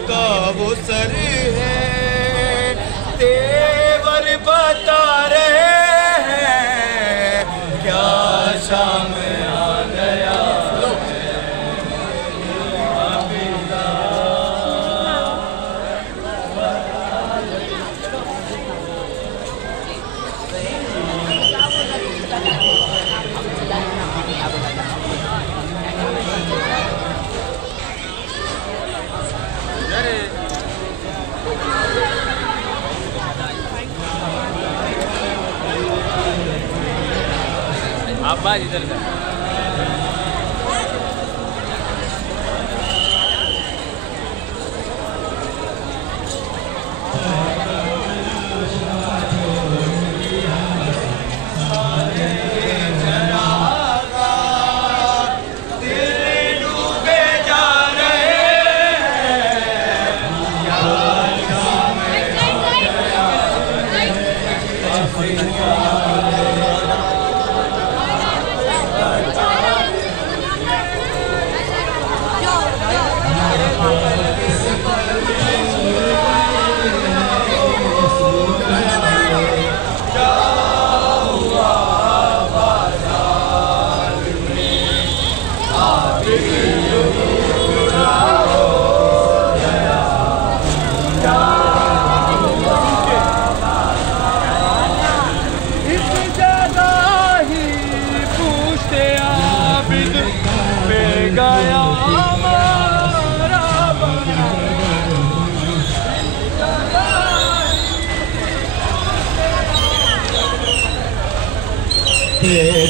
का वो सर है, तेवर बता रहे हैं क्या शाम आ गया। आप बात इधर का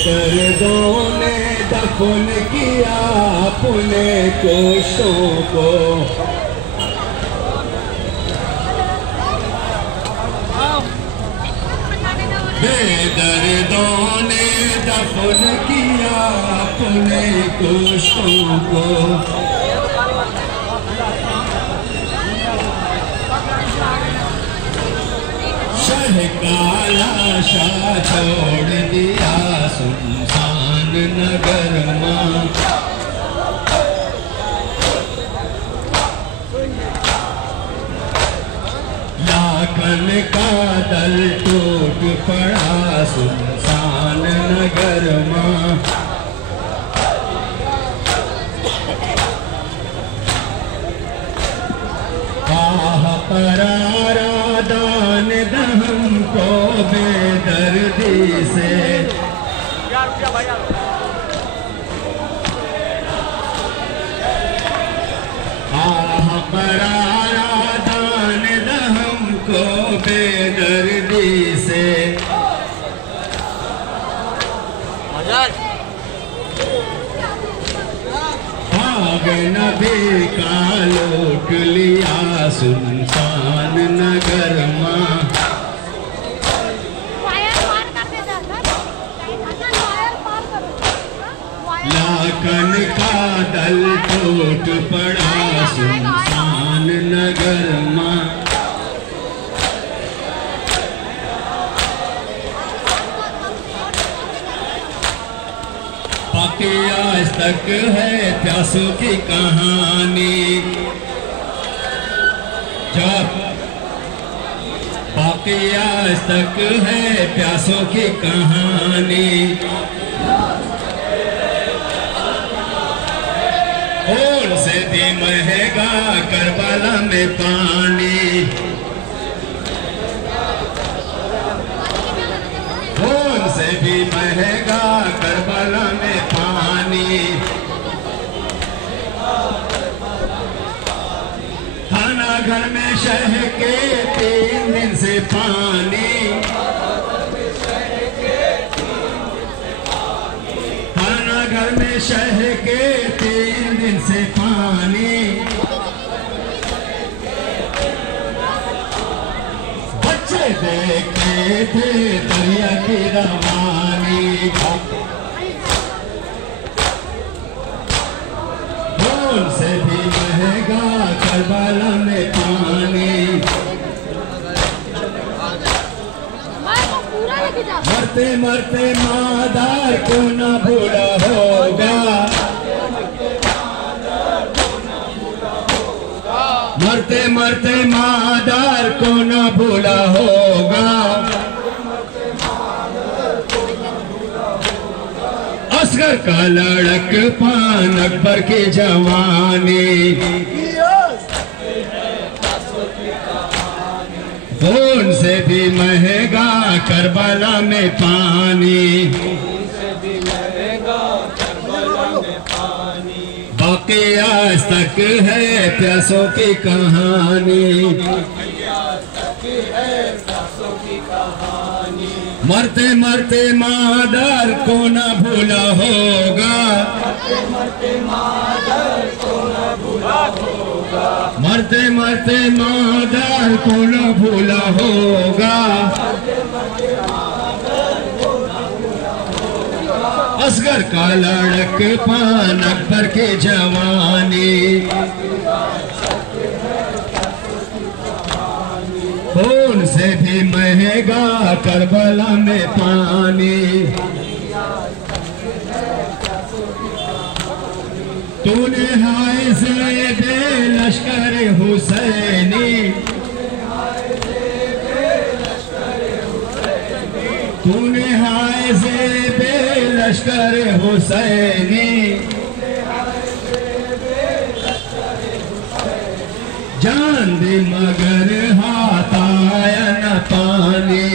दर्दों ने दफन किया अपने कोशों को, बेदर्दों ने दफन किया अपने कोशों को। शह काला शाह छोड़ दिया सुनसान नगर मां, लाखन का दल टूट पड़ा सुनसान नगर मां। परारा दान दहम को बेदर्दी से, परारा दान दहम को बेदर्दी से। भाग नबी का लूट लिया सुनसान नगर मां, लाखन का दल टूट पड़ा सुनसान नगर मां। बाकी आज तक है प्यासों की कहानी, जब बाकी आज तक है प्यासों की कहानी। खून से भी बहेगा करबला में पानी, खून से भी बहेगा करबला में पानी। खाना घर में शह के 3 दिन से पानी, खाना घर में शह के 3 दिन से पानी। बच्चे देखते थे दरिया की रवानी, करबला में पानी। मरते मरते मादार को न भूला होगा, मरते मरते मादार को न भूला होगा। असगर का लड़कपन अकबर की जवानी, खून से भी महंगा करबला में पानी। बाकी आज तक है प्यासों की कहानी, मरते मरते मादर को न भूला होगा, मरते मरते मादर को न भूला होगा। असगर का लड़कपन अकबर की जवानी, खून से भी महंगा करबला में पानी। तूने हाय से दे लश्कर हुसैनी, तूने हाय से दे लश्कर हुसैनी। जान दे मगर हाथ आया न पानी,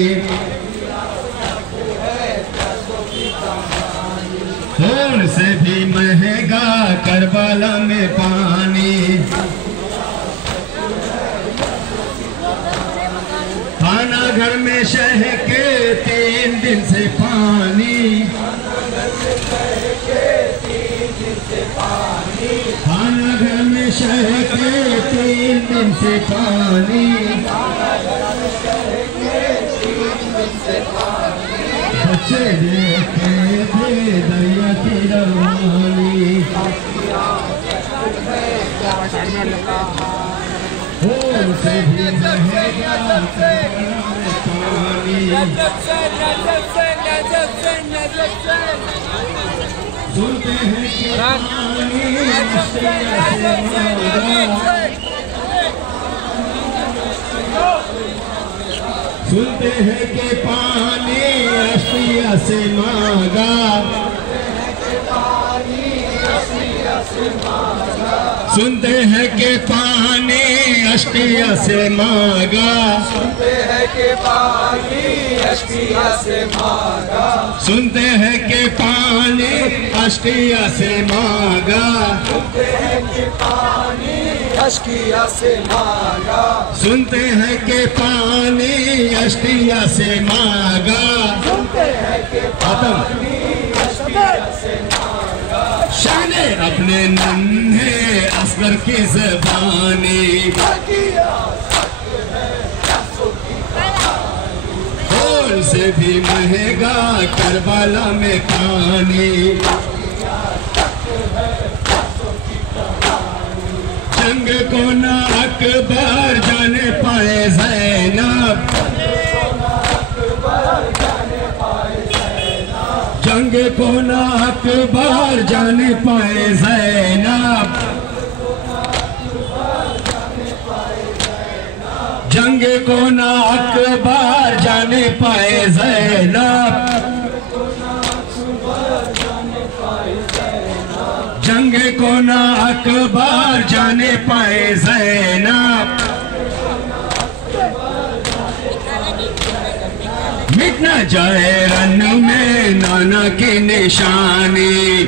खून से भी महंगा करबला में पानी। खाना घर में शह के 3 दिन से पानी, खाना घर में शह के 3 दिन से पानी। बच्चे देखे थे दरिया की रवानी, खून से भी महंगा पानी। सुनते हैं कि सुनते हैं कि पानी अश्किया से मांगा, सुनते हैं कि पानी अश्किया से मांगा, सुनते हैं कि पानी अश्किया से मांगा, सुनते हैं कि पानी अश्किया से मांगा, सुनते हैं कि पानी अश्किया से मांगा, सुनते हैं कि पानी अश्किया से मांगा, सुनते हैं कि पानी अश्किया से मांगा। शाने अपने नन्हे असगर की ज़बानी, खून से भी महंगा करबला में पानी। जंग को ना अकबर जाने पाए ज़ैनब, जंग को ना अकबर जाने पाए ज़ैनब, जंग को ना अकबर जाने पाए ज़ैनब, जंग को ना अकबर जाने पाए ज़ैनब। मिट न जाए रन में नाना की निशानी,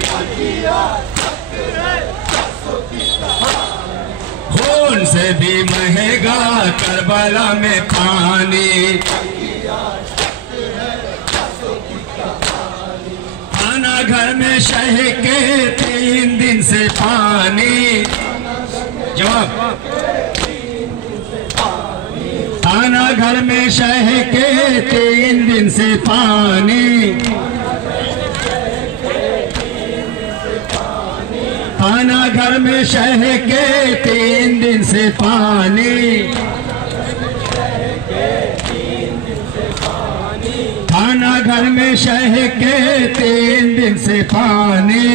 खून से भी महंगा करबला में पानी। खाना घर में शह के 3 दिन से पानी। जवाब, खाना घर में शह के 3 दिन से पानी। खाना घर घर में शह के 3 दिन से पानी, खाना घर में शह के 3 दिन से पानी,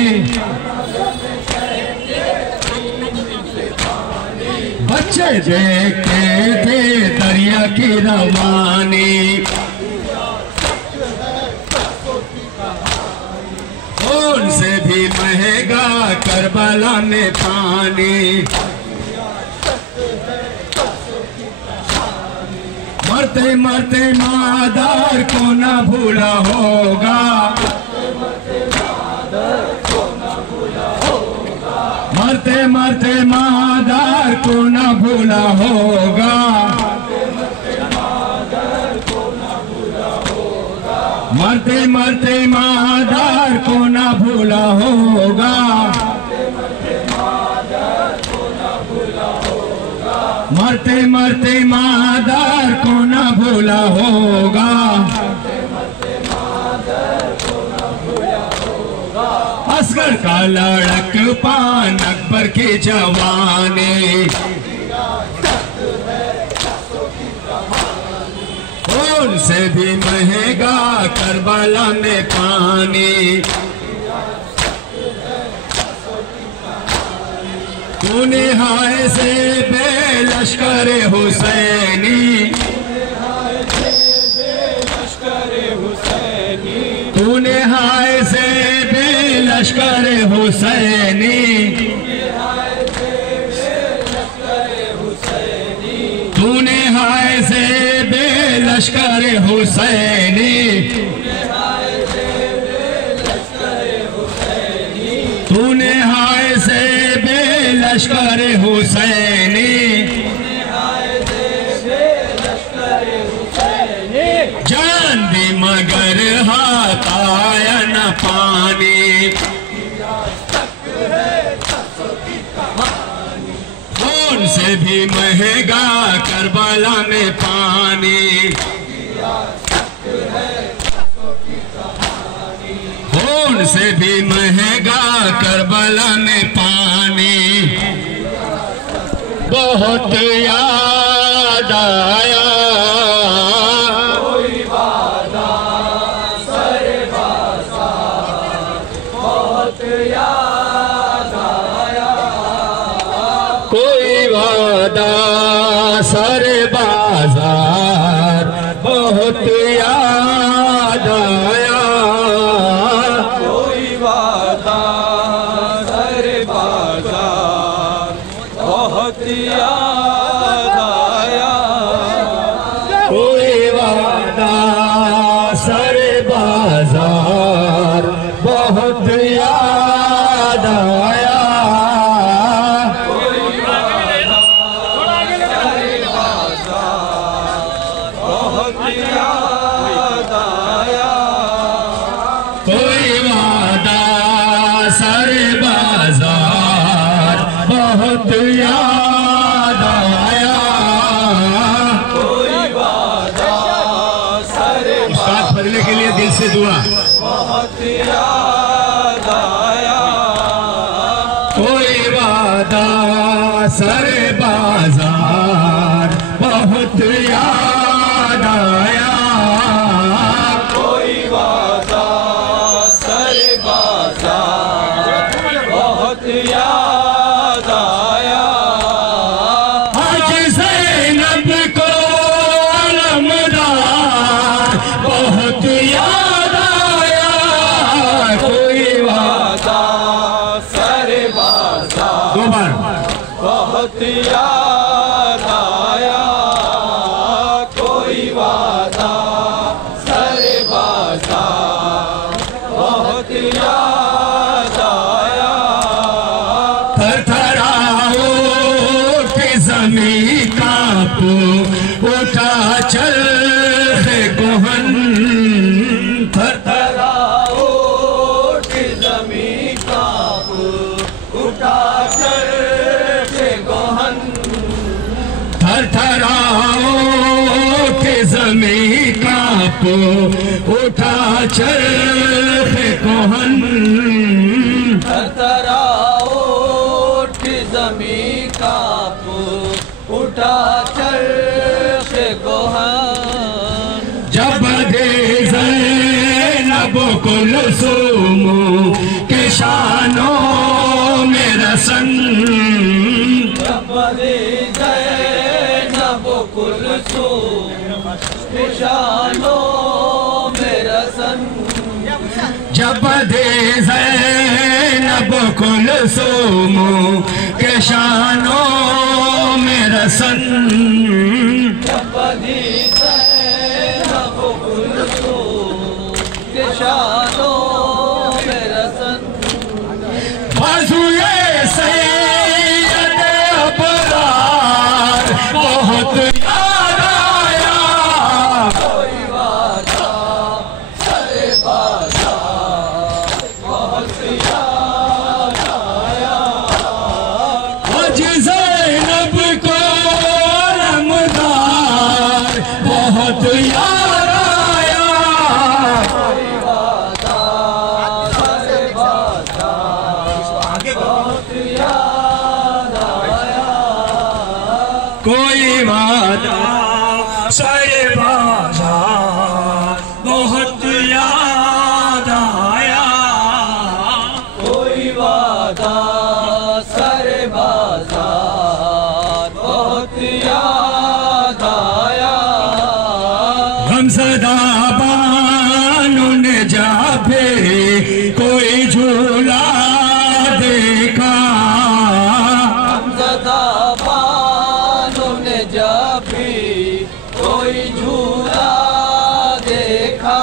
बच्चे देखते थे दरिया की रवानी, उनसे भी महंगा करबला में पानी, मरते मरते मादार को न भूला होगा, मरते मरते मादार को न भूला होगा, मरते मरते मादार को न भूला होगा, मरते मरते मादार को न भूला होगा, असगर का लड़क पान अकबर की जवानी, उनसे भी महंगा करबला में पानी, तूने हाय से बेलश्कर हुसैनी, तूने हाय से बेलश्कर हुसैनी, तूने हाय से बेलश्कर हुसैनी, तूने हाय से बेलश्कर हुसैनी, जान दी मगर हाथ आया न पानी, उनसे भी महंगा करबला में पानी, उनसे भी महंगा करबला में पानी, बहुत याद आया कोई वादा सरे बाज़ार, बहुत याद आया कोई वादा सरे बाजार, बहुत याद आया कोई वादा सरे बाज़ार, बहुत याद आया कोई वादा सरे बाजार, बहुत याद आया बहुत याद आया कोई वादा सरे बाजार, बहुत याद आया कोई वादा सरे उस्ताद फजले के लिए दिल से दुआ, बहुत याद आया कोई वादा सरे बाजार, बहुत याद आया कोई वादा सरे बाज़ार, बहुत याद आया आज ज़ैनब को अलमदार, बहुत याद आया कोई वादा सरे बाज़ार, 2 बार बहुत याद आया कोई वादा सरे बाज़ार, बहुत याद आया थरथराओ के ज़मीं कांपो, उठा चल कोहन, थरथराओ उठ ज़मीं कांप उठा चल गोहन, थरथराओ के ज़मीं कांपो, उठा चल कोहन, थरथराओ चर्ख गोहन जब दे ज़ैनब कुलसूम के शानों में रसन जब दे ज़ैनब कुलसूम के शानों में रसन जब दे ज़ैनब कुलसूम के शानों में रसन जब दे ज़ैनब कुलसूम के शानों में रसन बाज़ुए सैयद अबरार बहुत याद आया कोई वादा सरे बाजार बहुत याद आया आज ज़ैनब को रमज़ान बहुत याद आया कोई वादा सरे बाजार बहुत याद आया कोई वादा सरे बाजार बहुत याद आया कोई वादा सरे बाजार बहुत याद आया गमज़दा बानों ने जाबे कोई झूला देखा हमज़दा बानों ने जब भी कोई झूला देखा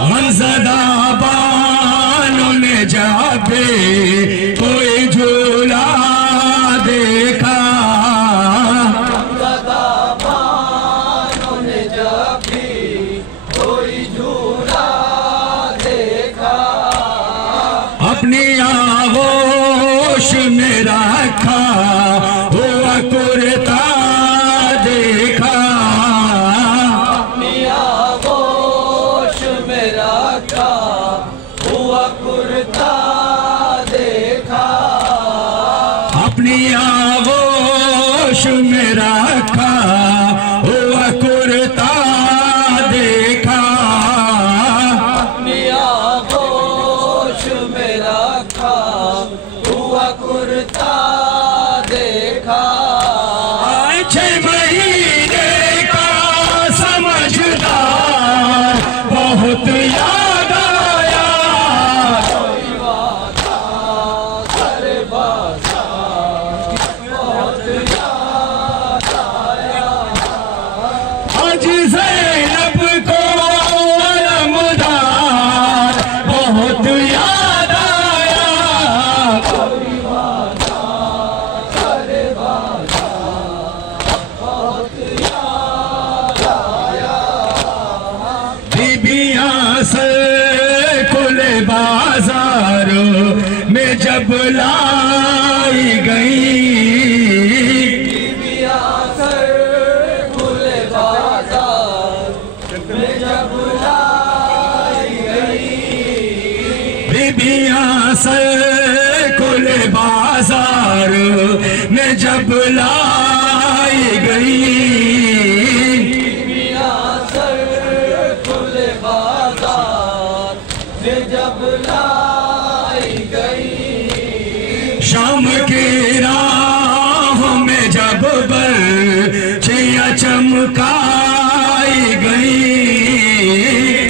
गमज़दा बानों ने जाबे कोई झूला देखा हमज़दा बानों ने जब भी कोई झूला देखा अपनी आगोश में रखा हुआ कुर्ता देखा अपनी आगोश में रखा हुआ कुर्ता देखा अपनी आगोश में रखा हुआ कुर्ता देखा अपनी आगोश में रखा हुआ कुर्ता देखा 6 महीने का समझदार बहुत याद आया कोई वादा सरे बाजार बहुत याद आया आज ज़ैनब को रमज़ान बहुत याद आया कोई वादा सरे बाजार बहुत याद आया बीबियां से कुल बाजार में जब लाई गई बीबियां सर खुले बाजार में जब लाई गई बीबियां से कुल बाजार में जब लाई गई बीबियां सर खुले बाजार में जब लाई गई शाम की राहों में जब बर्छियां चमकाई गई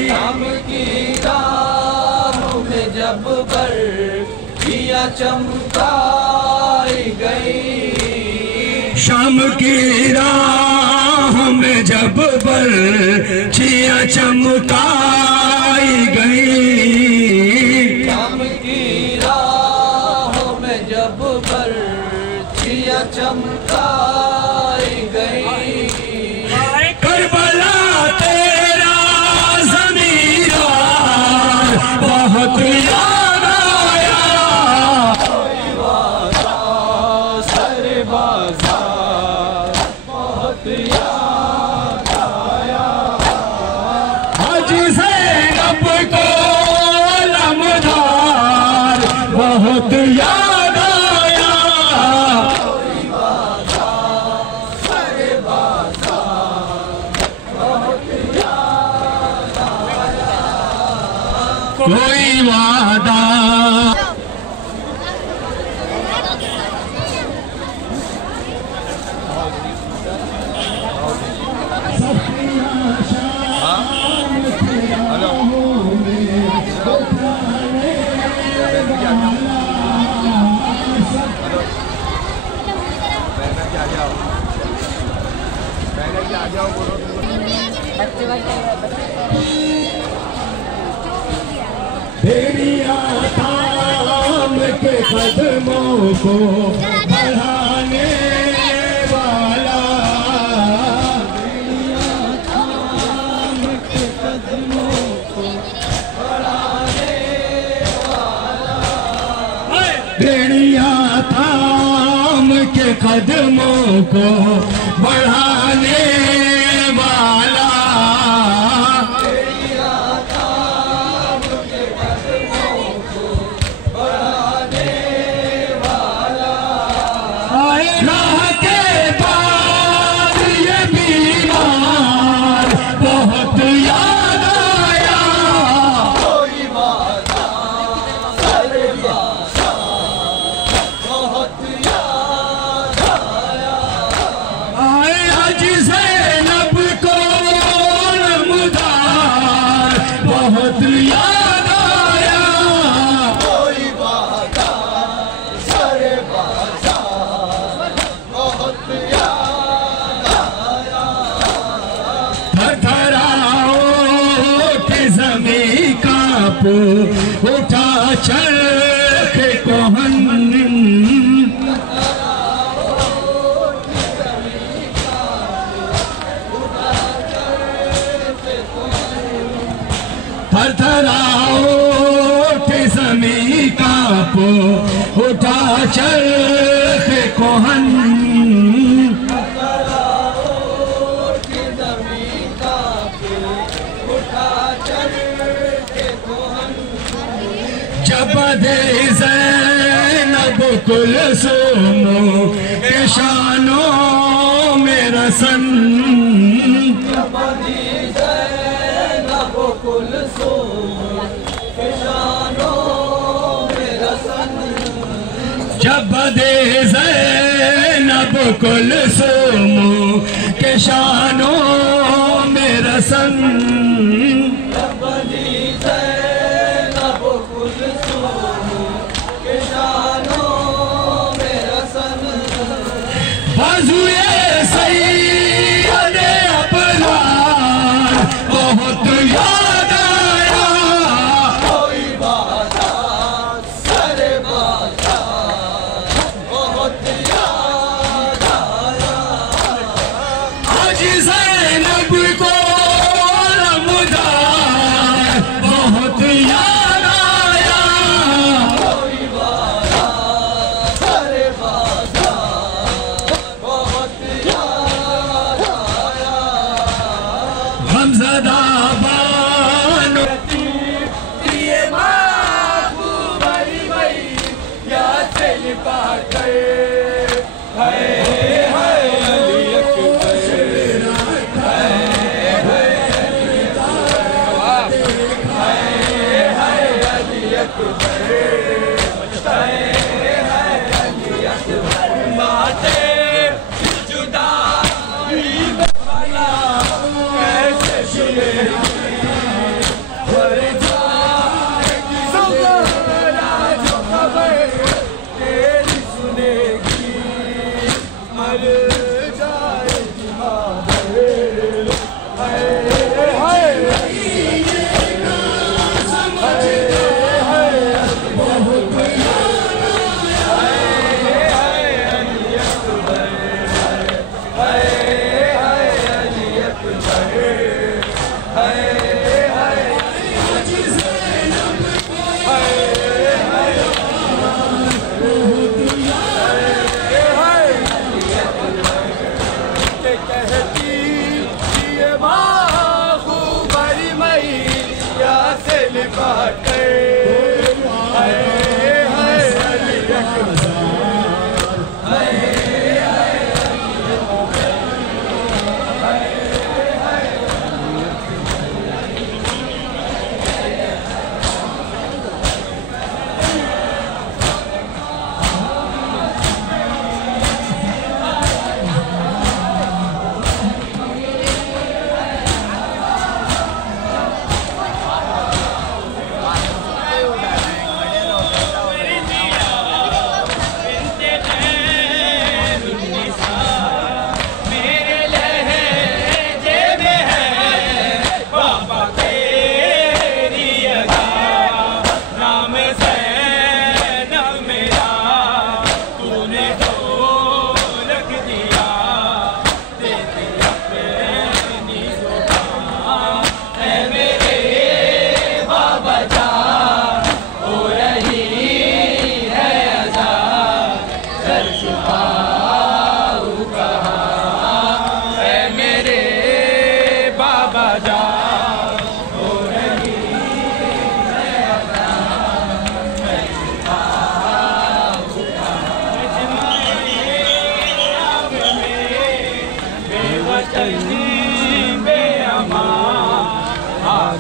शाम की राहों में जब बर्छियां चमकाई गई शाम की राहों में जब बर्छियां चमकाई गई शाम की राहों में जब बर्छियां चमकाई गई करबला तेरा ज़मीरान बहुत याद आया कोई वादा सरे बाजार बहुत याद आया आज ज़ैनब को रमज़ान बहुत याद आया कोई वादा तेरिया थाम के कदमों को बढ़ाने वाला तेरिया थाम के कदमों को बढ़ाने वाला उठा चरख कोहन थरथराओ ज़मीं कांपो उठा चरख कोहन जब दे ज़ैनब कुलसूम के शानों में रसन जब दे ज़ैनब कुलसूम के शानों में रसन जब दे ज़ैनब कुलसूम के शानों में रसन बहुत याद आया कोई बात सरे बात बहुत याद आया आज ज़ैनब को रमज़ान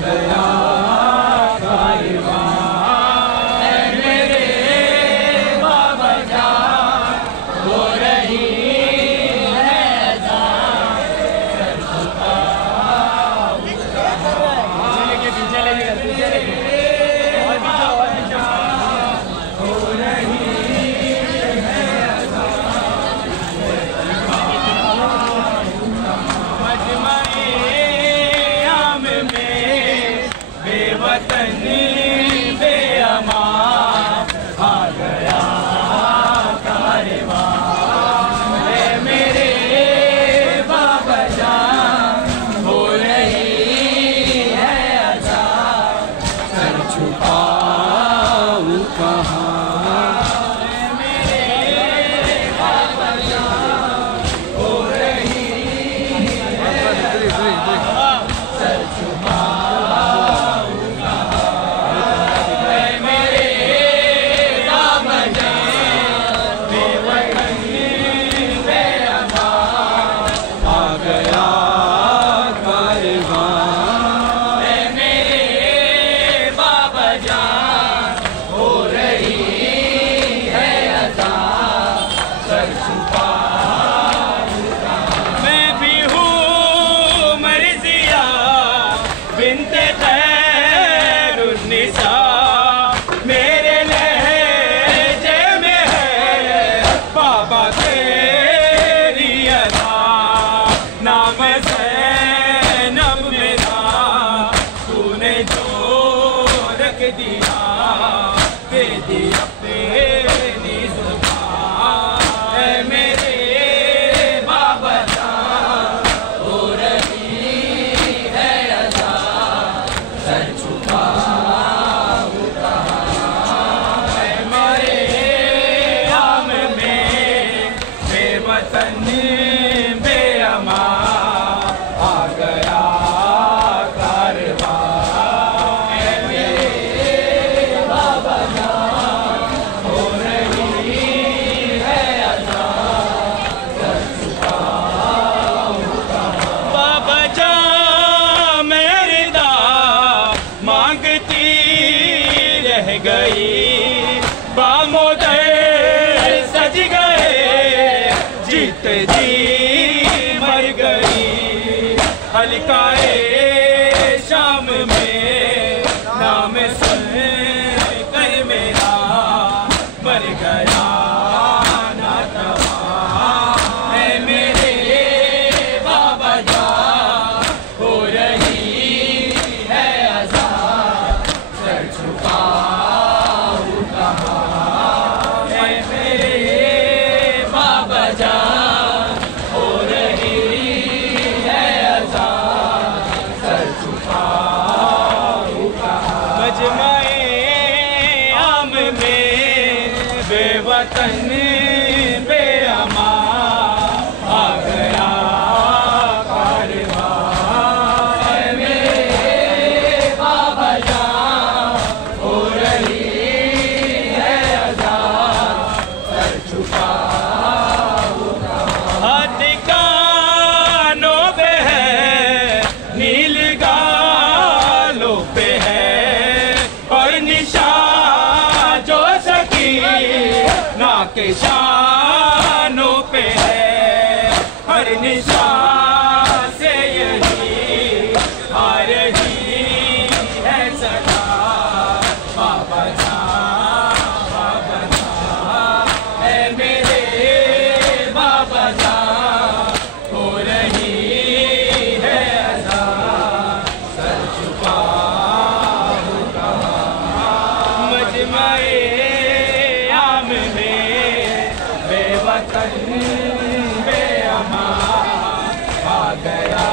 गया कारवां, मेरे बाबा जान हो रही है अज़ान, पीछे लेके और पीछे हो रही है अज़ान, मजमा-ए आम में बेवतन बेअमान आ गया कारवां, मेरे बाबा जान हो रही है अज़ान, सर छुपाऊं कहाँ, मेरे बाबा जान हो रही है अज़ान, सर छुपाऊं कहाँ, मेरे बाबा जान बेवतन बेअमान आ गया कारवां, मेरे बाबा जान हो रही है अज़ान, सर छुपाऊं कहाँ, मैं भी हूँ मर्ज़िया बिन्ते खैरुन्निसा, मेरे लहजे में है बाबा तेरी अदा, नाम ज़ैनब मेरा तूने जो रख दिया, दे दी अपनी ज़ुबान, ऐ मेरे बाबा जान हो रही है अज़ान, सर छुपाऊं कहाँ, ऐ मेरे आम में बेवतन बेअमान आ गया कारवां, ऐ मेरे बाबा जान हो रही है अज़ान, सर छुपाऊं कहाँ, बाबा जान मेरी दा मांगती रह गई, बामोदर सज गए जीत जी मर गई, हल्काए शाम में नाम सुन कर मेरा मर गया नातवां, ऐ मेरे बाबा जान हो रही है अज़ान, सर छुपाऊं कहाँ, ऐ मेरे बाबा जान हो रही है अज़ान, सर छुपाऊं कहाँ, मजमा-ए आम में बेवतन बेअमान आ गया कारवां, ऐ मेरे बाबा जान हो रही है अज़ान, सर छुपाऊं कहाँ, हाथ कानों पे है नील गालों पे है और निशान जो सकी ना के शानों पे है, हर निशान से यही आ रही है सदा, बाबा जान ऐ मेरे बाबा जान हो रही है अज़ान, सर छुपाऊं कहाँ, मजमा-ए आम में बेवतन बेअमान आ गया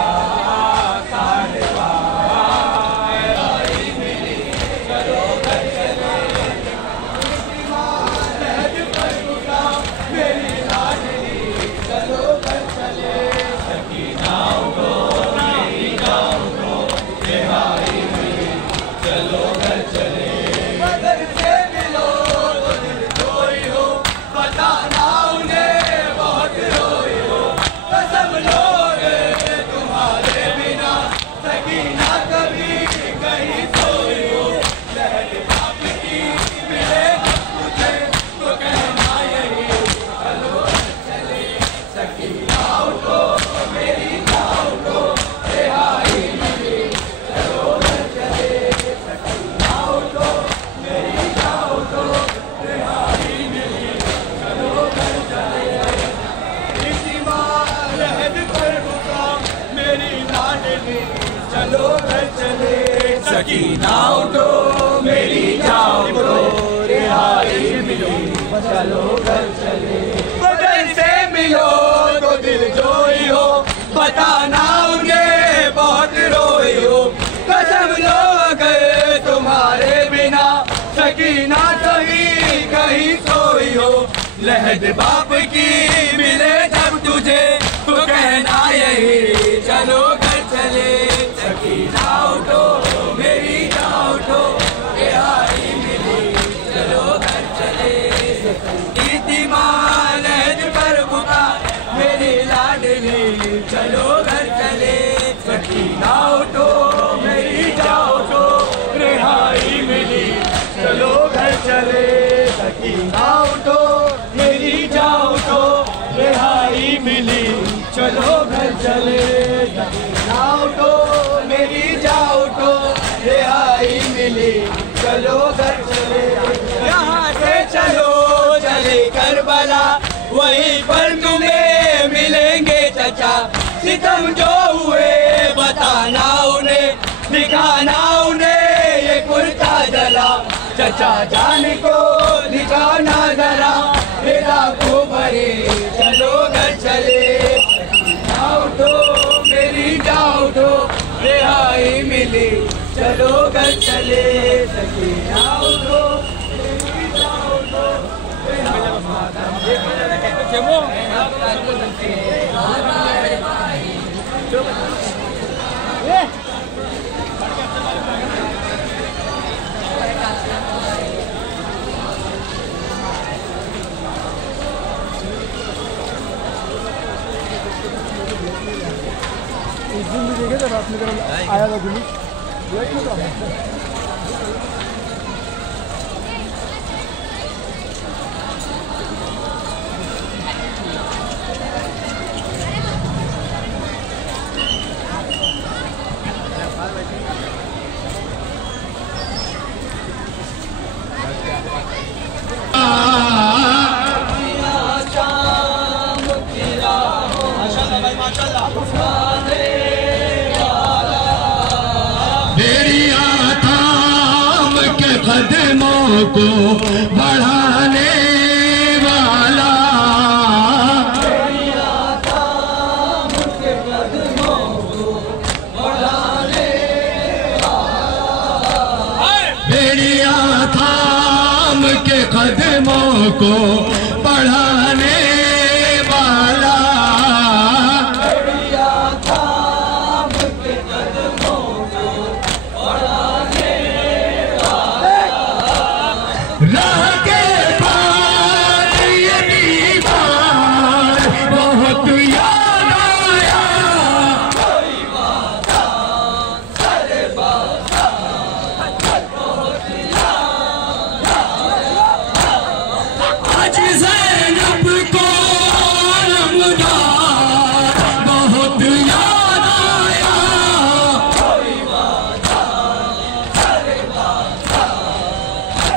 बहुत सकीना उठो मेरी जान उठो, रिहाई मिली चलो घर चले। बदन से मिलो तो दिल जोई हो, बताना उन्हें बहुत रोई हो। कसम लो अगर तुम्हारे बिना सकीना कहीं कहीं सोई हो। लहद बाप की मिले जब तुझे तो कहना यही चलो घर चले। सकीना उठो मेरी जान उठो, रिहाई मिली चलो घर चले। इतनी मां लहद पर पुकार मेरी लाडली चलो घर चले। सकीना उठो मेरी जान उठो, रिहाई मिली चलो घर चले। सकीना उठो मेरी जान उठो, रिहाई मिली चलो घर चले। सकीना उठो मेरी जान उठो, रिहाई मिली चलो घर चले। यहाँ से चलो चले करबला, वहीं पर तुम्हें मिलेंगे चचा। सितम जो हुए बताना उन्हें, दिखाना उन्हें ये कुर्ता जला। चचा जान को दिखाना जरा, मेरा को भरे चलो घर चले। सकीना उठो मेरी जान उठो, रिहाई मिली चलो घर चले। सकीना उठो मेरी जान उठो, उस दिन भी देखे थे रात में आया था पुलिस, देख लो बेड़िया थाम के कदमों को बढ़ाने वाला, बेड़िया थाम के कदमों को बढ़ाने वाला। बेड़िया थाम के कदमों को बढ़ाने वाला। बेड़िया थाम के कदमों को बढ़ाने वाला। राह के पार ये दीवार बहुत याद आया। कोई वादा सरे वादा बहुत याद आया। आज ज़ैनब को रमज़ान बहुत याद आया। कोई वादा सरे वादा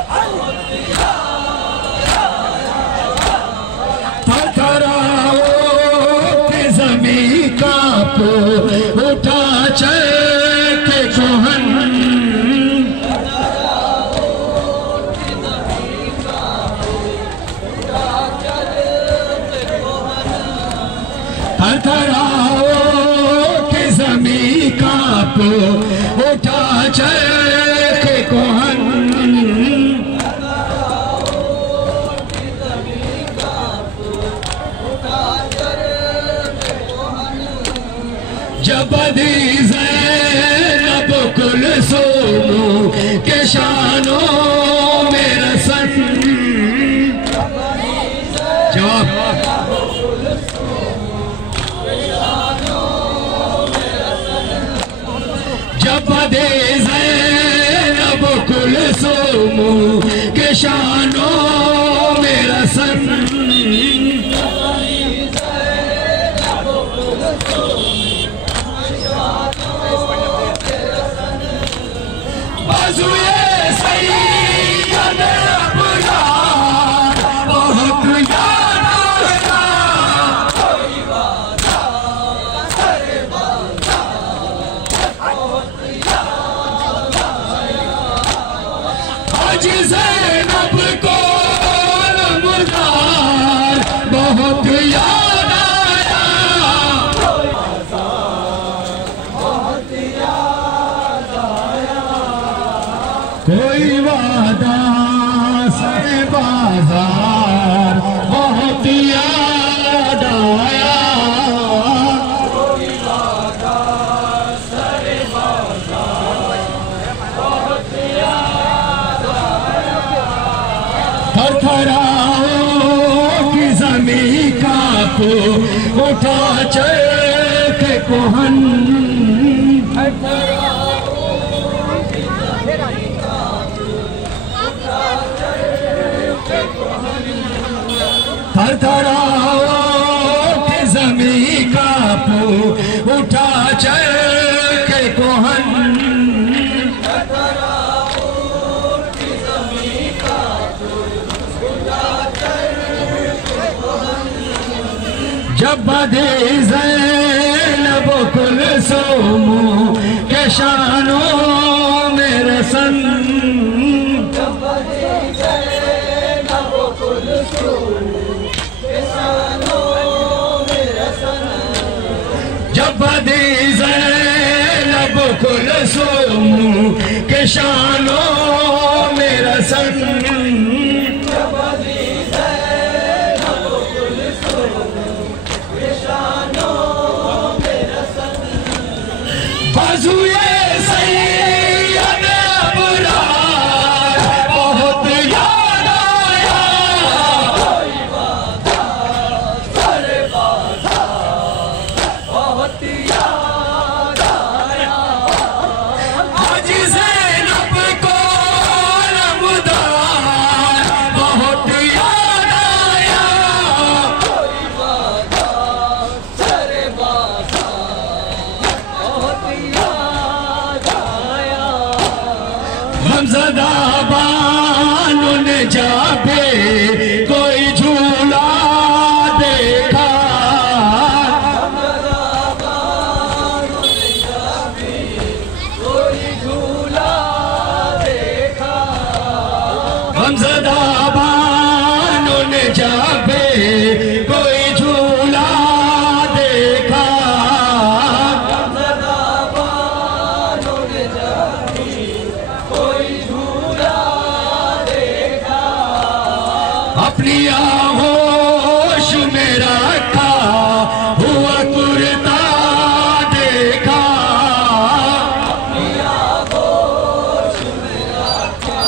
बहुत याद आया। थरथराओ कि ज़मीं कांप उठा चल के कोहन। थरथराओ कि ज़मीं कांप उठा चल के कोहन। जब दी ज़ैनब कुलसूम के शानों में रसन। जवाब जब दे ज़ैनब कुलसूम के शानों में रसन। बाज़ुए सैयद अबरार बहुत याद आया। कोई वादा सरे वादा बहुत याद आया। हाजी ज़ैनब को नमदार बहुत याद आया, कोई वादा से बाजार बहुत याद आया, थरथराओ की ज़मीं कांपो उठा चल के कोहन, थरथराओ की ज़मीं कांपो उठा चल के कोहन, जब बदे ज़ैनब कुलसूम के शानों में रसन, जब बदे ज़ैनब कुलसूम के शानों में रसन, जब बदे ज़ैनब कुलसूम के शानों में रसन, बाज़ुए सैयद अबरार बहुत याद आया, कोई वादा सरे बाज़ार बहुत याद आया, हाजी ज़ैनब को नमदार बहुत याद आया, कोई वादा सरे बाज़ार बहुत याद आया, हमज़दा बानो ने जाबे कोई झूला देखा, कोई झूला देखा, हमज़दा बानो ने जाबे कोई झूला देखा, कोई झूला देखा, अपनी आहोश में रखा हुआ कुर्ता देखा, आगोश में रखा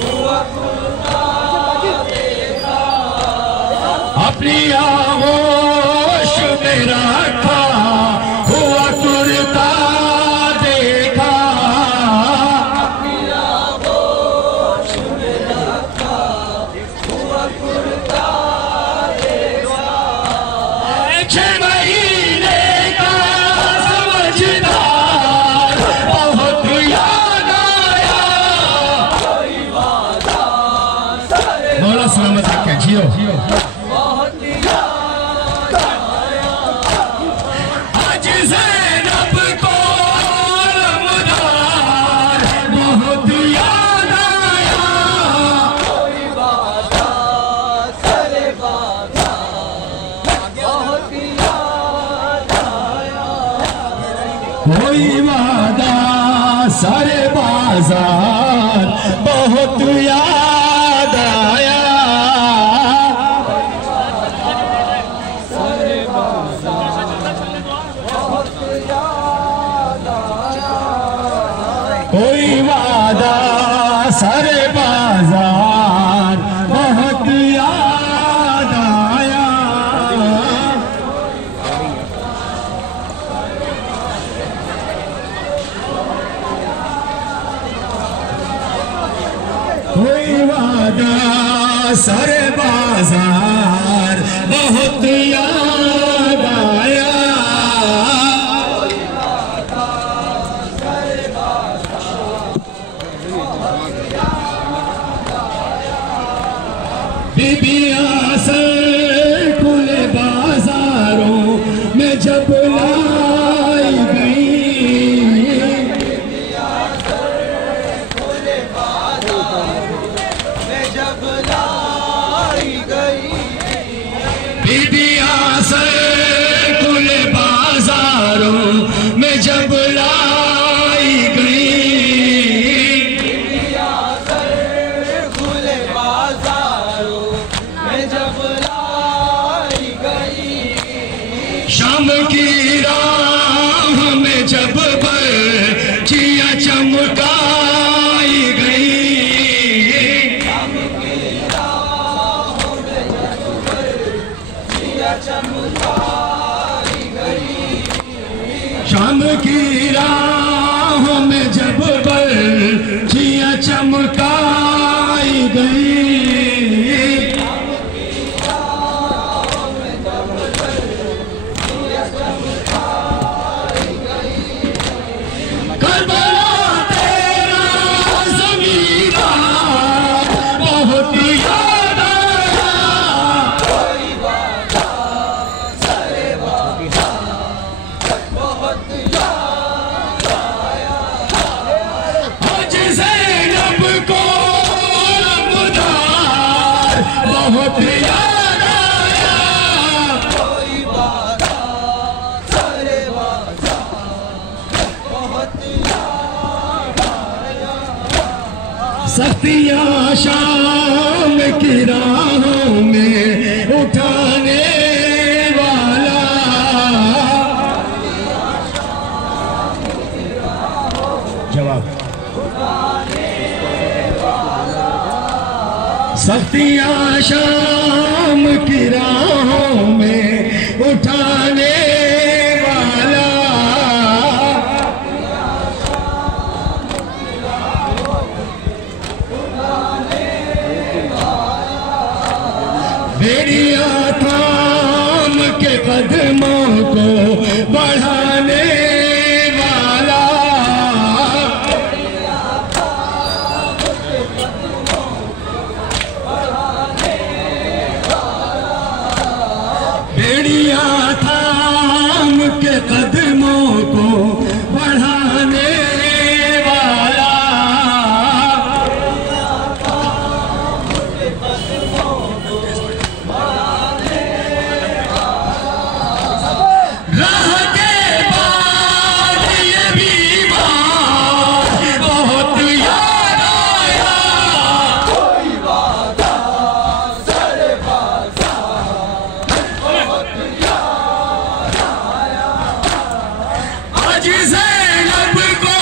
हुआ कुर्ता देखा, अपनी आहोश में रखा हुआ कुर्ता देखा, आगोश में रखा हुआ कुर्ता देखा, 6 महीने का समझदार बहुत याद आया, कोई वादा सरे मौला सलामत रखे जियो, बहुत याद आया, हाजी ज़ैनब को नमदार बहुत याद आया, कोई वादा सरे बाज़ार बहुत याद आया, कोई वादा सारे बाजार बहुत याद आया, सरे बाज़ार बहुत याद आया, कोई वादा सारे बाजार बहुत याद आया, कोई वादा सारे बाजार बहुत याद आया, बीबियां सरकुल बाजारों में जब लाई गई, की राहों में जब बर्छियां चमकाई गई, बहुत याद आया, कोई वादा सारे वादा बहुत याद आया। सख्तियां शाम की राहों में उठाने वाला, जवाब सख्तियां शाम की राहों में उठाने वाला, बेड़िया थाम के कदमों को बढ़ाने वाला, बेड़िया थाम के कदमों को बढ़ाने वाला, राह के बाद ये बीमार बहुत याद आया, कोई वादा सारे वादा बहुत याद आया। आज ज़ैनब को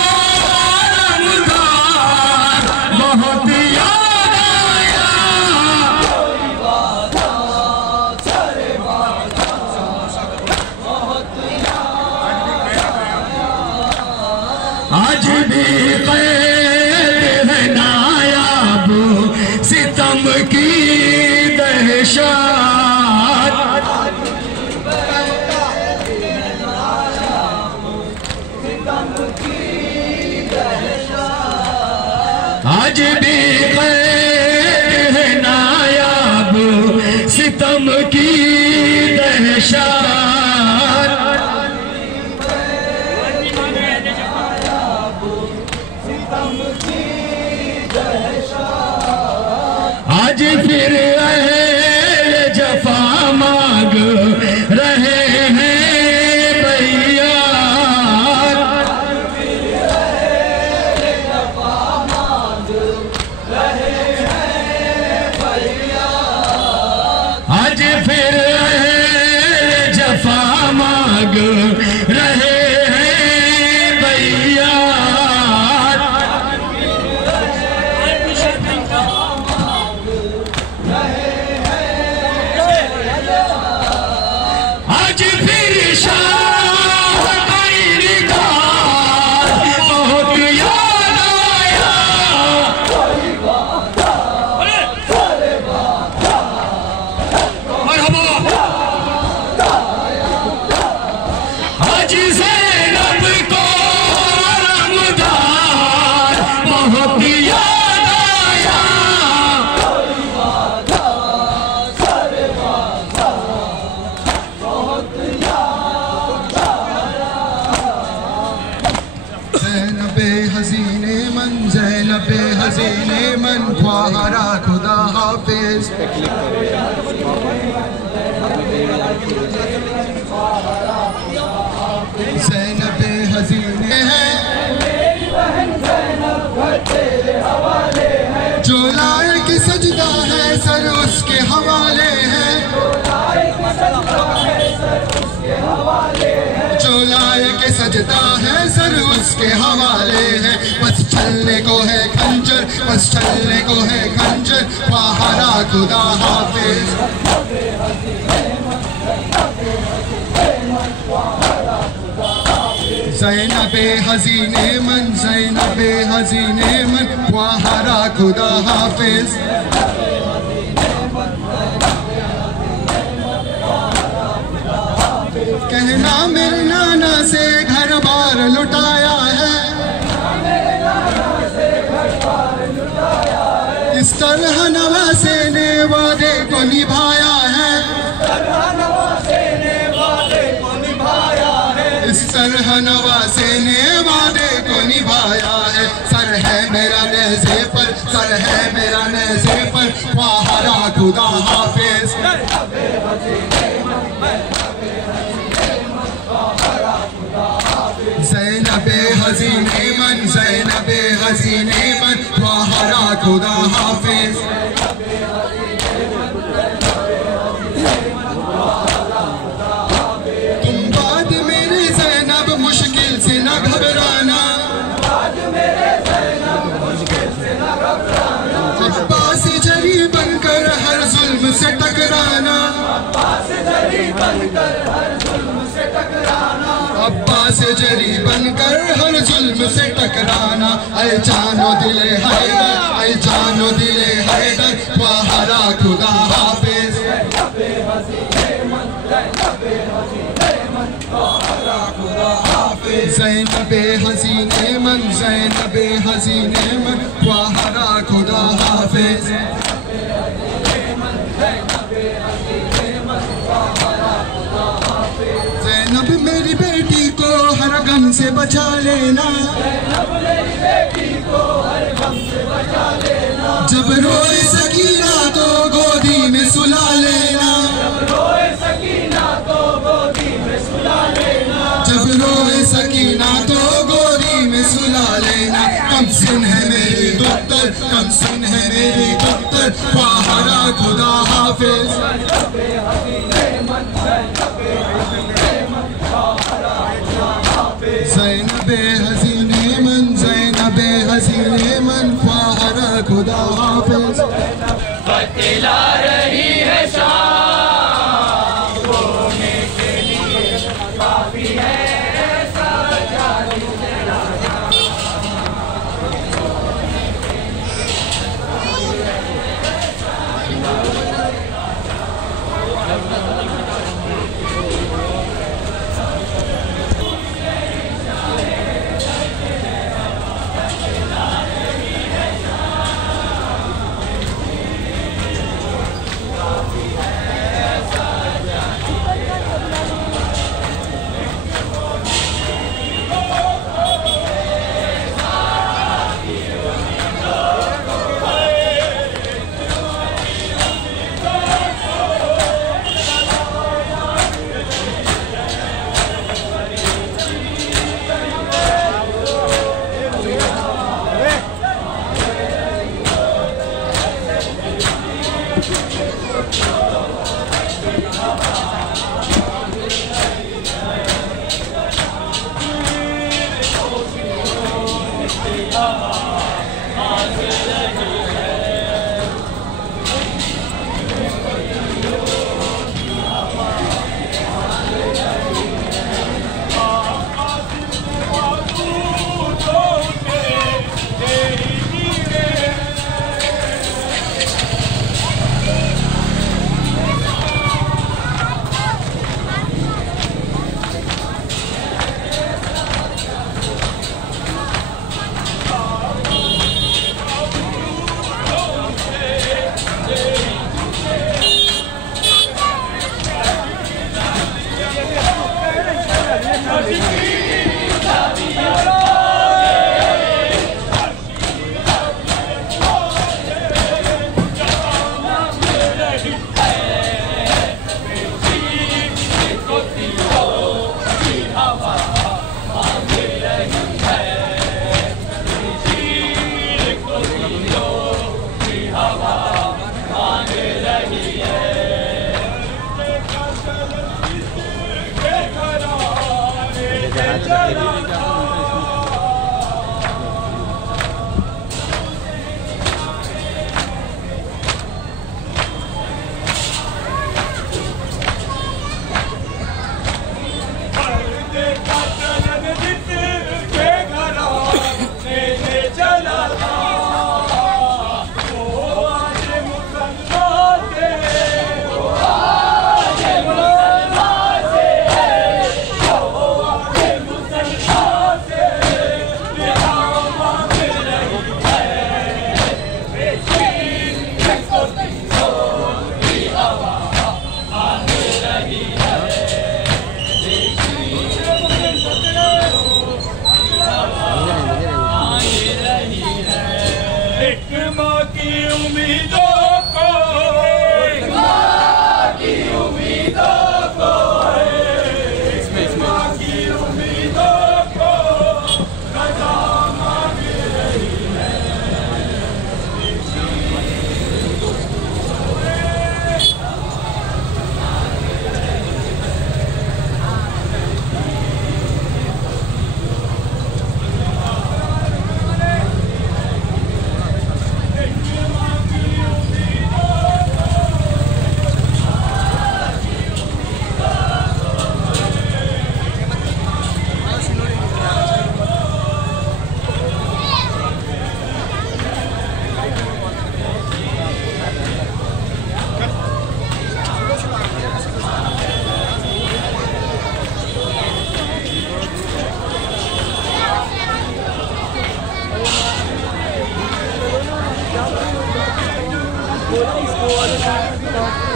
रमज़ान बहुत याद आया, कोई वादा सारे वादा बहुत याद आया। आज भी क़ैद है नायाब सितम की दहशत, आज भी क़ैद है नायाब सितम की दहशत, आज फिर अहले जफा मांग रहे हैं भैया, आज फिर जफा मांग रहे हैं भैया, आज फिर शाह गैर का बहुत याद आया, आज ज़ैनब को रमज़ान बहुत याद आया, ज़ैनबे हसीने मन ख्वाहरा खुदा हाफिज। ज़ैनबे हसीने हैं जो लायक सजदा है सर उसके हवाले है, जो लायक सजदा है सर उसके हवाले है। बस चलने को है खंजर, बस चलने को है खंजर, ख्वाहरा खुदा हाफिज। ज़ैनब हसीने मन, ज़ैनबे हसीने मन, ख्वाहरा खुदा हाफिज। कहना मेरे नाना से घर बार लुटाया है, इस तरह नवासे ने वादे को निभाया है, इस तरह नवासे ने वादे को निभाया है। सर है मेरा नेज़े पर, सर है मेरा नेज़े पर, ख्वाहरा खुदा हाफिज। ज़ैनबे हसीने मन, ज़ैनबे हसीने मन, ख्वाहरा खुदा हाफिज। तुम बाद मेरे ज़ैनब मुश्किल से न घबराना, अब्बास जरी बनकर हर जुल्म से टकराना, अब्बास जरी बनकर हर जुल्म से टकराना। ऐ जानो दिले हैदर, ऐ जानो दिले हैदर, ख्वाहरा खुदा हाफिज। ज़ैनबे हसीने मन, ज़ैनबे हसीने मन, ख्वाहरा खुदा हाफिज। ज़ैनब मेरी बेटी को हर गम से बचा लेना, जब रोए सकीना तो गोदी में सुला लेना, जब रोए सकीना तो गोदी में सुला लेना। कम सिन है मेरी दुख्तर, कम सिन है मेरी दुख्तर, ख्वाहरा खुदा हाफिज। ज़ैनबे हसीने मन, ज़ैनबे हसीने मन, ख्वाहरा खुदा हाफिज। बतला रही है शाम बोने के लिए, काफी है ऐसा जादू तेरा। की उम्मीदों को, माँ की उम्मीदों को, माँ की उम्मीदों को रजा मांग रही है।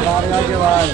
बाहर के बाद